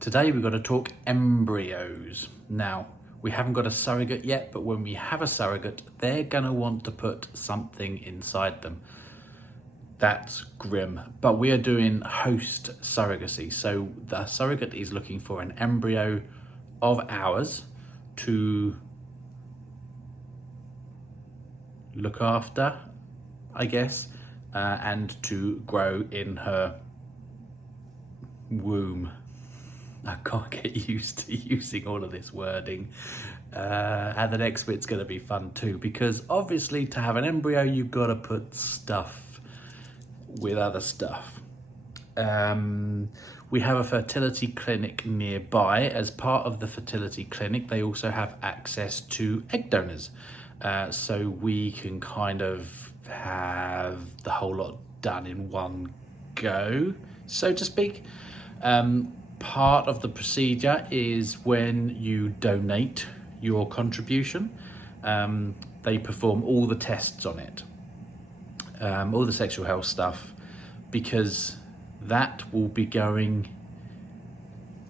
Today we've got to talk embryos. Now, we haven't got a surrogate yet, but when we have a surrogate, they're gonna want to put something inside them. That's grim, but we are doing host surrogacy. So the surrogate is looking for an embryo of ours to look after, I guess, and to grow in her womb. I can't get used to using all of this wording. And the next bit's going to be fun too, because obviously to have an embryo, you've got to put stuff with other stuff. We have a fertility clinic nearby. As part of the fertility clinic, they also have access to egg donors. So we can kind of have the whole lot done in one go, so to speak. Part of the procedure is when you donate your contribution, they perform all the tests on it, all the sexual health stuff, because that will be going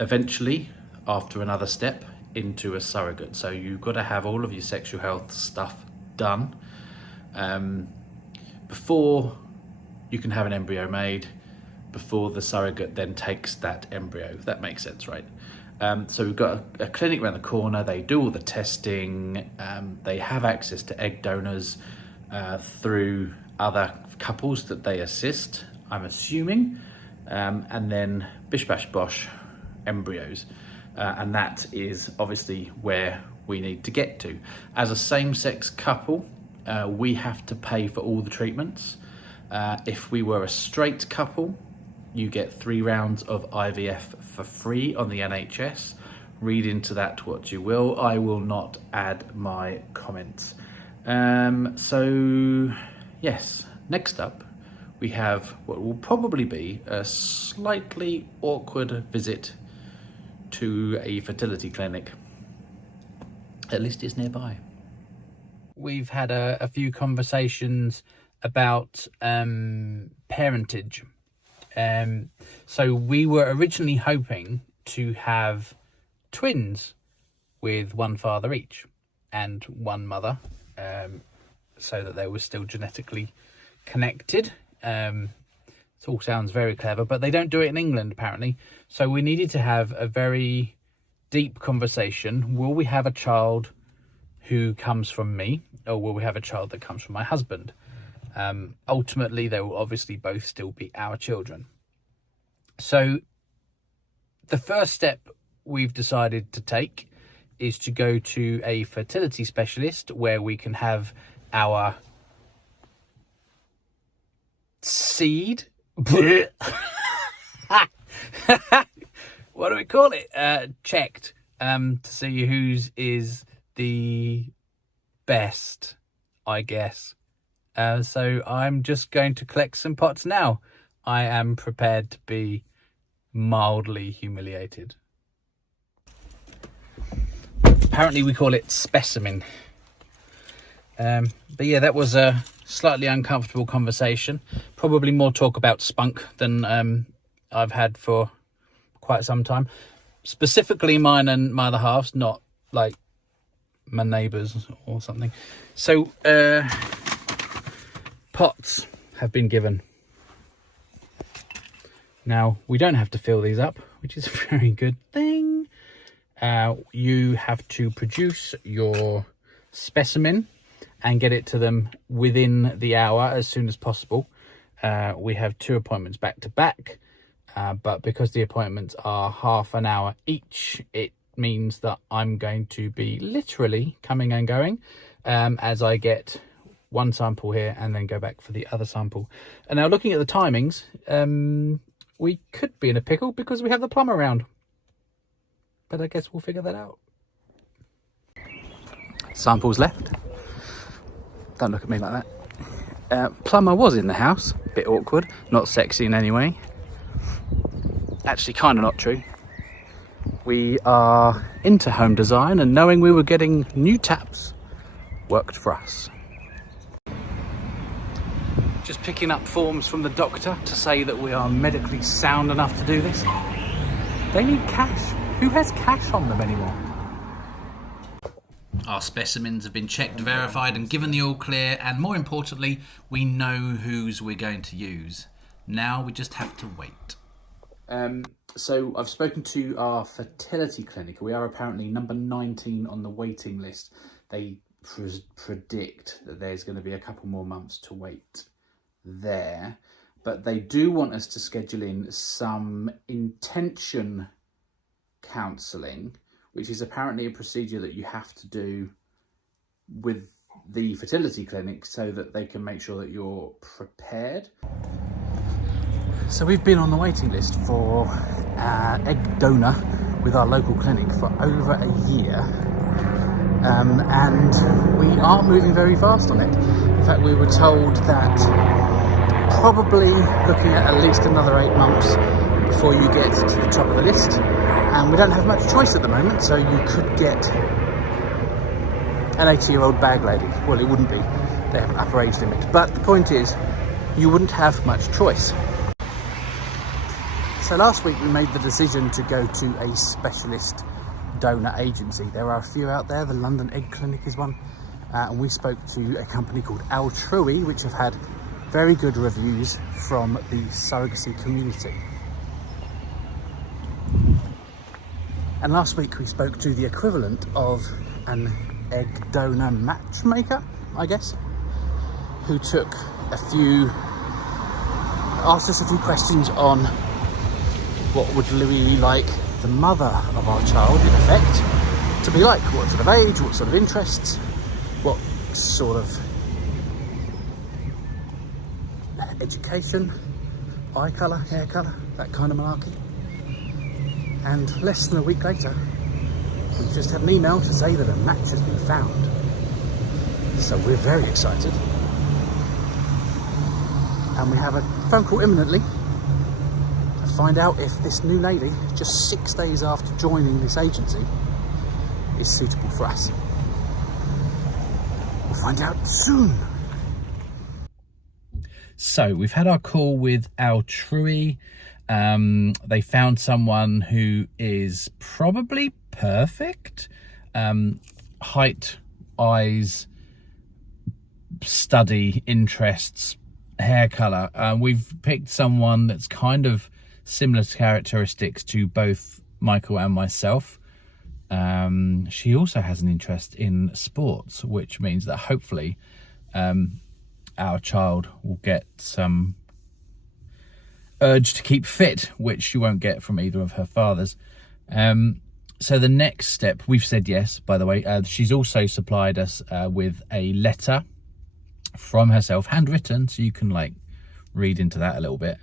eventually after another step into a surrogate. So you've got to have all of your sexual health stuff done before you can have an embryo made, before the surrogate then takes that embryo, if that makes sense, right? So we've got a clinic around the corner. They do all the testing. They have access to egg donors through other couples that they assist, I'm assuming, and then bish bash bosh, embryos. And that is obviously where we need to get to. As a same-sex couple, we have to pay for all the treatments. If we were a straight couple, you get 3 rounds of IVF for free on the NHS. Read into that what you will. I will not add my comments. So yes, next up we have what will probably be a slightly awkward visit to a fertility clinic. At least it's nearby. We've had a few conversations about parentage. So we were originally hoping to have twins with one father each and one mother, so that they were still genetically connected. It all sounds very clever, but they don't do it in England apparently. So we needed to have a very deep conversation. Will we have a child who comes from me, or will we have a child that comes from my husband? Ultimately, they will obviously both still be our children. So the first step we've decided to take is to go to a fertility specialist where we can have our seed. What do we call it? Checked to see whose is the best, I guess. So I'm just going to collect some pots now. I am prepared to be mildly humiliated. Apparently we call it specimen. But yeah, that was a slightly uncomfortable conversation. Probably more talk about spunk than I've had for quite some time. Specifically mine and my other halves, not like my neighbours or something. So pots have been given. Now, we don't have to fill these up, which is a very good thing. You have to produce your specimen and get it to them within the hour as soon as possible. We have 2 appointments back to back, but because the appointments are half an hour each, it means that I'm going to be literally coming and going as I get one sample here and then go back for the other sample. And now looking at the timings, we could be in a pickle because we have the plumber around, but I guess we'll figure that out. Samples left. Don't look at me like that. Plumber was in the house. Bit awkward, not sexy in any way. Actually kind of not true. We are into home design, and knowing we were getting new taps worked for us. Just picking up forms from the doctor to say that we are medically sound enough to do this. They need cash. Who has cash on them anymore? Our specimens have been checked, verified and given the all clear, and more importantly, we know whose we're going to use. Now we just have to wait. So I've spoken to our fertility clinic. We are apparently number 19 on the waiting list. They predict that there's going to be a couple more months to wait there. But they do want us to schedule in some intention counselling, which is apparently a procedure that you have to do with the fertility clinic so that they can make sure that you're prepared. So we've been on the waiting list for egg donor with our local clinic for over a year, and we aren't moving very fast on it. In fact, we were told that probably looking at least another 8 months before you get to the top of the list, and we don't have much choice at the moment, so you could get an 80-year-old bag lady. Well, it wouldn't be, they have an upper age limit, but the point is you wouldn't have much choice. So last week we made the decision to go to a specialist donor agency. There are a few out there. The London Egg Clinic is one, and we spoke to a company called Altrui, which have had very good reviews from the surrogacy community. And last week we spoke to the equivalent of an egg donor matchmaker, I guess, who asked us a few questions on what would Louis like the mother of our child, in effect, to be like. What sort of age, what sort of interests, what sort of education, eye colour, hair colour, that kind of malarkey. And less than a week later, we've just had an email to say that a match has been found. So we're very excited. And we have a phone call imminently to find out if this new lady, just 6 days after joining this agency, is suitable for us. We'll find out soon. So we've had our call with Altrui. They found someone who is probably perfect. Height, eyes, study, interests, hair colour. We've picked someone that's kind of similar characteristics to both Michael and myself. She also has an interest in sports, which means that hopefully our child will get some urge to keep fit, which she won't get from either of her fathers. So the next step, we've said yes, by the way. She's also supplied us with a letter from herself, handwritten, so you can like read into that a little bit,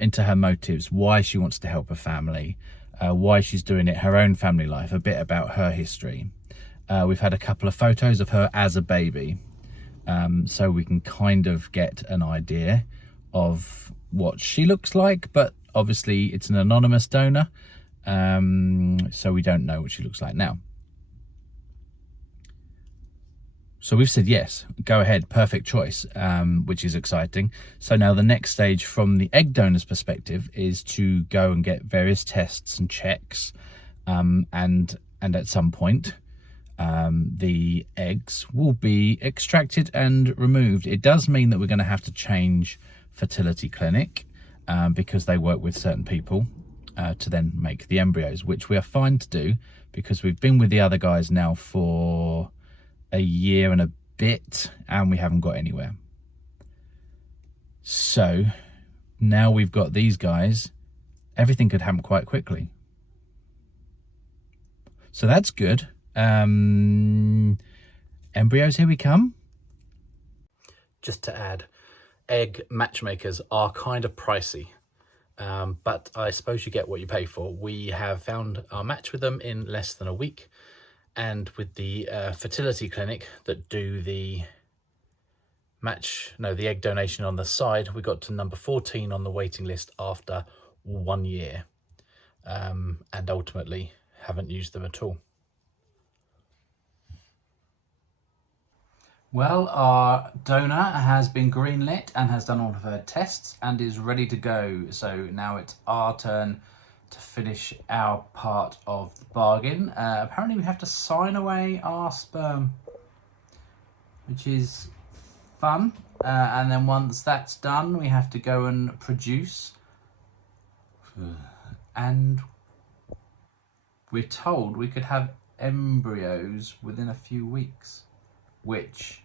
into her motives, why she wants to help her family, why she's doing it, her own family life, a bit about her history. We've had a couple of photos of her as a baby, so we can kind of get an idea of what she looks like, but obviously it's an anonymous donor, so we don't know what she looks like now. So we've said yes, go ahead, perfect choice, which is exciting. So now the next stage from the egg donor's perspective is to go and get various tests and checks, and at some point the eggs will be extracted and removed. It does mean that we're going to have to change fertility clinic, because they work with certain people to then make the embryos, which we are fine to do because we've been with the other guys now for a year and a bit and we haven't got anywhere. So now we've got these guys, everything could happen quite quickly, so that's good. Embryos, here we come. Just to add, egg matchmakers are kind of pricey, but I suppose you get what you pay for. We have found our match with them in less than a week, and with the fertility clinic that do the egg donation on the side, we got to number 14 on the waiting list after 1 year, and ultimately haven't used them at all. Well, our donor has been greenlit and has done all of her tests and is ready to go. So now it's our turn to finish our part of the bargain. Apparently we have to sign away our sperm, which is fun. And then once that's done, we have to go and produce. And we're told we could have embryos within a few weeks, which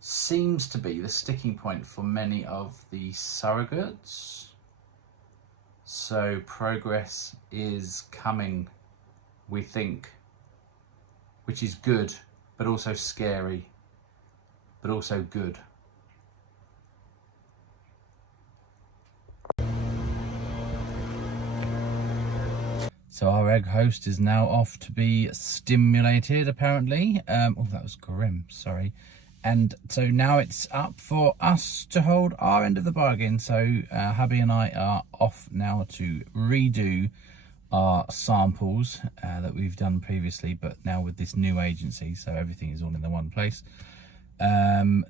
seems to be the sticking point for many of the surrogates. So progress is coming, we think, which is good, but also scary, but also good. So our egg host is now off to be stimulated, apparently. Oh, that was grim, sorry. And so now it's up for us to hold our end of the bargain. So hubby and I are off now to redo our samples that we've done previously, but now with this new agency, so everything is all in the one place.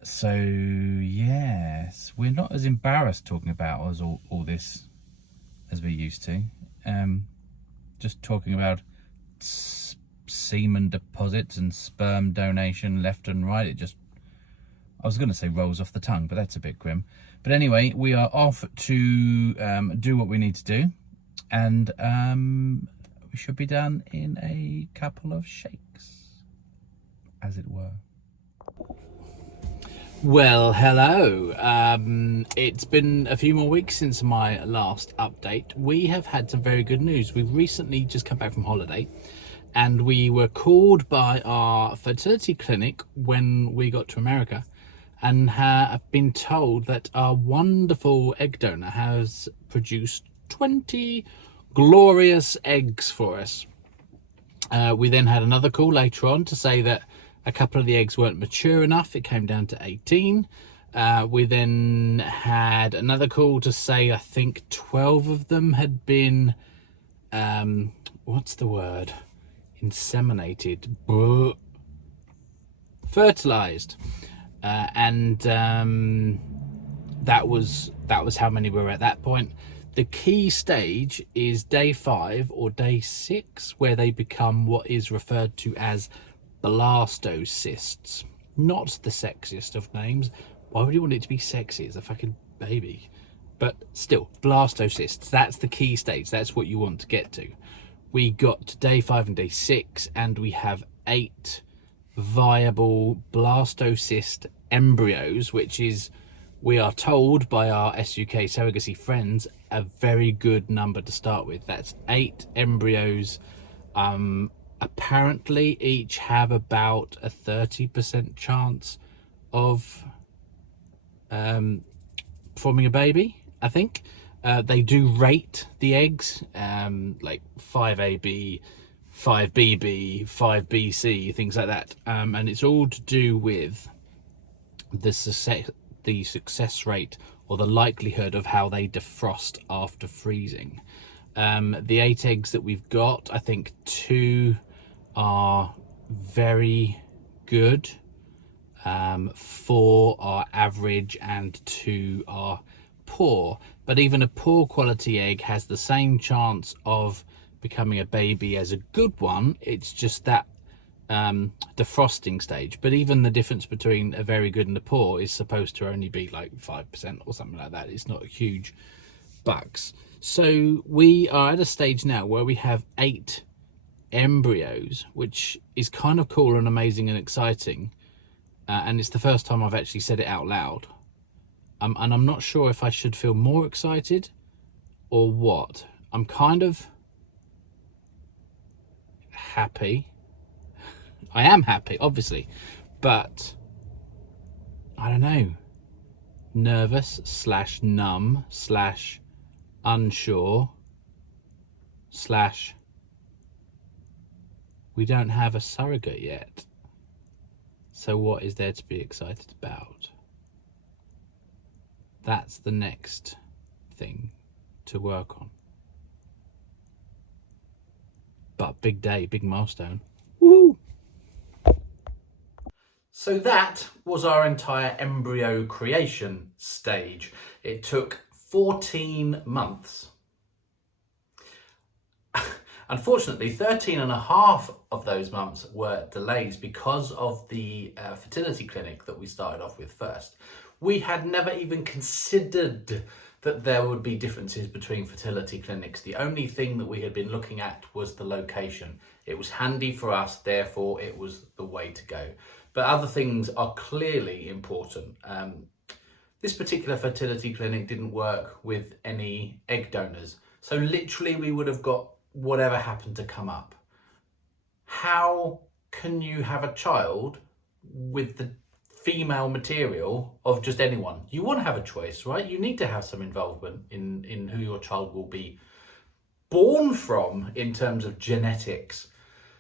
So yes, we're not as embarrassed talking about us all this as we used to. Just talking about semen deposits and sperm donation left and right, it just, I was going to say rolls off the tongue, but that's a bit grim. But anyway, we are off to do what we need to do, and we should be done in a couple of shakes, as it were. Well, hello. It's been a few more weeks since my last update. We have had some very good news. We've recently just come back from holiday, and we were called by our fertility clinic when we got to America, and have been told that our wonderful egg donor has produced 20 glorious eggs for us. We then had another call later on to say that a couple of the eggs weren't mature enough. It came down to 18. We then had another call to say I think 12 of them had been, what's the word? Inseminated. Fertilized. And that was how many were at that point. The key stage is day 5 or day 6, where they become what is referred to as blastocysts. Not the sexiest of names. Why would you want it to be sexy? It's a fucking baby. But still, blastocysts, that's the key stage. That's what you want to get to. We got to day 5 and day 6, and we have 8 viable blastocyst embryos, which is, we are told by our SUK surrogacy friends, a very good number to start with. That's 8 embryos. Apparently each have about a 30% chance of forming a baby, I think. They do rate the eggs, like 5AB, 5BB, 5BC, things like that. And it's all to do with the success rate, or the likelihood of how they defrost after freezing. The 8 eggs that we've got, I think 2 are very good, 4 are average, and 2 are poor. But even a poor quality egg has the same chance of becoming a baby as a good one. It's just that defrosting stage. But even the difference between a very good and a poor is supposed to only be like 5% or something like that. It's not huge bucks. So we are at a stage now where we have 8 embryos, which is kind of cool and amazing and exciting. And it's the first time I've actually said it out loud. And I'm not sure if I should feel more excited or what. I'm kind of happy. I am happy, obviously, but I don't know. Nervous / numb / unsure / we don't have a surrogate yet. So what is there to be excited about? That's the next thing to work on. But big day, big milestone. Woo! So that was our entire embryo creation stage. It took 14 months. Unfortunately, 13 and a half of those months were delays because of the fertility clinic that we started off with first. We had never even considered that there would be differences between fertility clinics. The only thing that we had been looking at was the location. It was handy for us, therefore it was the way to go. But other things are clearly important. This particular fertility clinic didn't work with any egg donors. So literally we would have got whatever happened to come up. How can you have a child with the female material of just anyone? You want to have a choice, right? You need to have some involvement in who your child will be born from in terms of genetics.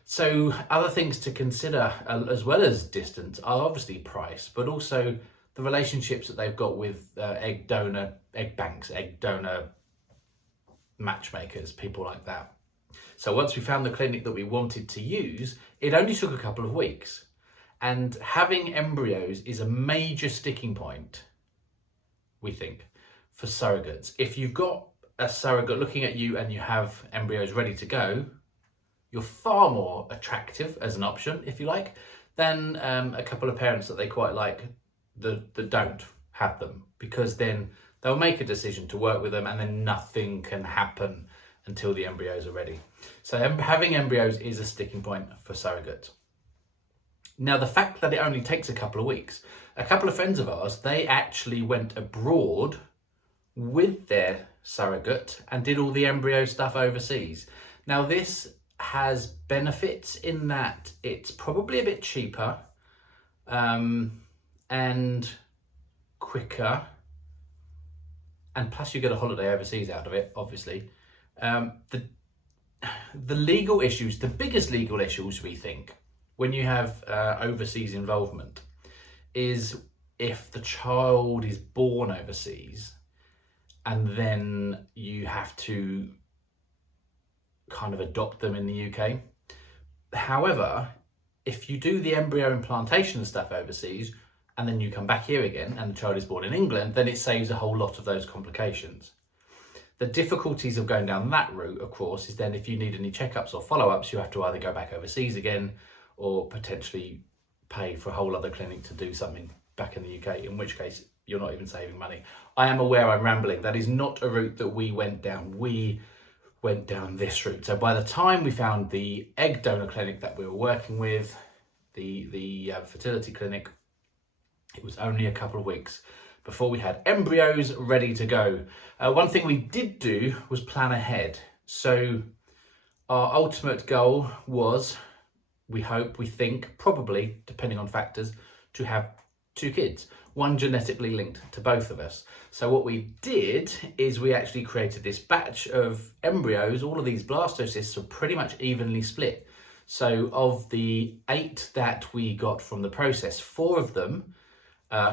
So other things to consider, as well as distance, are obviously price, but also the relationships that they've got with egg banks, egg donor matchmakers, people like that. So once we found the clinic that we wanted to use, it only took a couple of weeks. And having embryos is a major sticking point, we think, for surrogates. If you've got a surrogate looking at you and you have embryos ready to go, you're far more attractive as an option, if you like, than a couple of parents that they quite like that don't have them, because then they'll make a decision to work with them and then nothing can happen until the embryos are ready. So having embryos is a sticking point for surrogates. Now, the fact that it only takes a couple of weeks, a couple of friends of ours, they actually went abroad with their surrogate and did all the embryo stuff overseas. Now, this has benefits in that it's probably a bit cheaper and quicker, and plus you get a holiday overseas out of it, obviously. The legal issues, the biggest legal issues we think when you have overseas involvement is if the child is born overseas and then you have to kind of adopt them in the UK. However, if you do the embryo implantation stuff overseas and then you come back here again and the child is born in England, then it saves a whole lot of those complications. The difficulties of going down that route, of course, is then if you need any checkups or follow-ups, you have to either go back overseas again or potentially pay for a whole other clinic to do something back in the UK, in which case you're not even saving money. I am aware I'm rambling. That is not a route that we went down. We went down this route. So by the time we found the egg donor clinic that we were working with, the fertility clinic, it was only a couple of weeks before we had embryos ready to go. One thing we did do was plan ahead. So our ultimate goal was, we hope, we think, probably, depending on factors, to have 2 kids, one genetically linked to both of us. So what we did is we actually created this batch of embryos. All of these blastocysts are pretty much evenly split. So of the 8 that we got from the process, 4 of them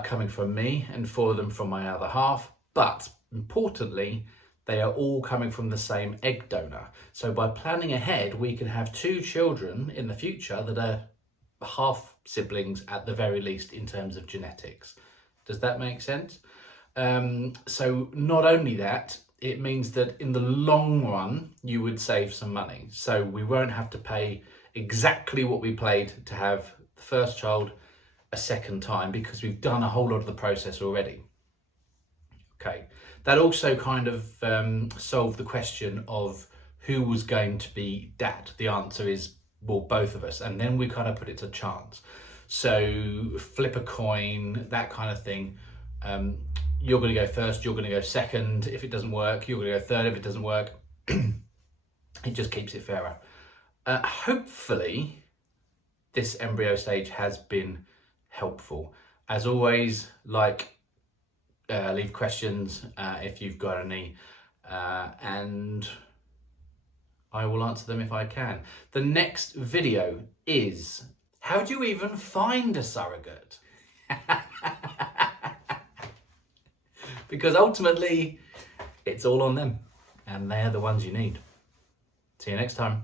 coming from me and 4 of them from my other half. But importantly, they are all coming from the same egg donor. So by planning ahead, we can have 2 children in the future that are half siblings at the very least in terms of genetics. Does that make sense? So not only that, it means that in the long run, you would save some money. So we won't have to pay exactly what we paid to have the first child a second time, because we've done a whole lot of the process already. Okay, that also kind of solved the question of who was going to be dad. The answer is, well, both of us. And then we kind of put it to chance. So flip a coin, that kind of thing. You're going to go first, you're going to go second. If it doesn't work, you're going to go third. If it doesn't work, it just keeps it fairer. Hopefully, this embryo stage has been helpful. As always, leave questions if you've got any, and I will answer them if I can. The next video is, how do you even find a surrogate? Because ultimately, it's all on them, and they're the ones you need. See you next time.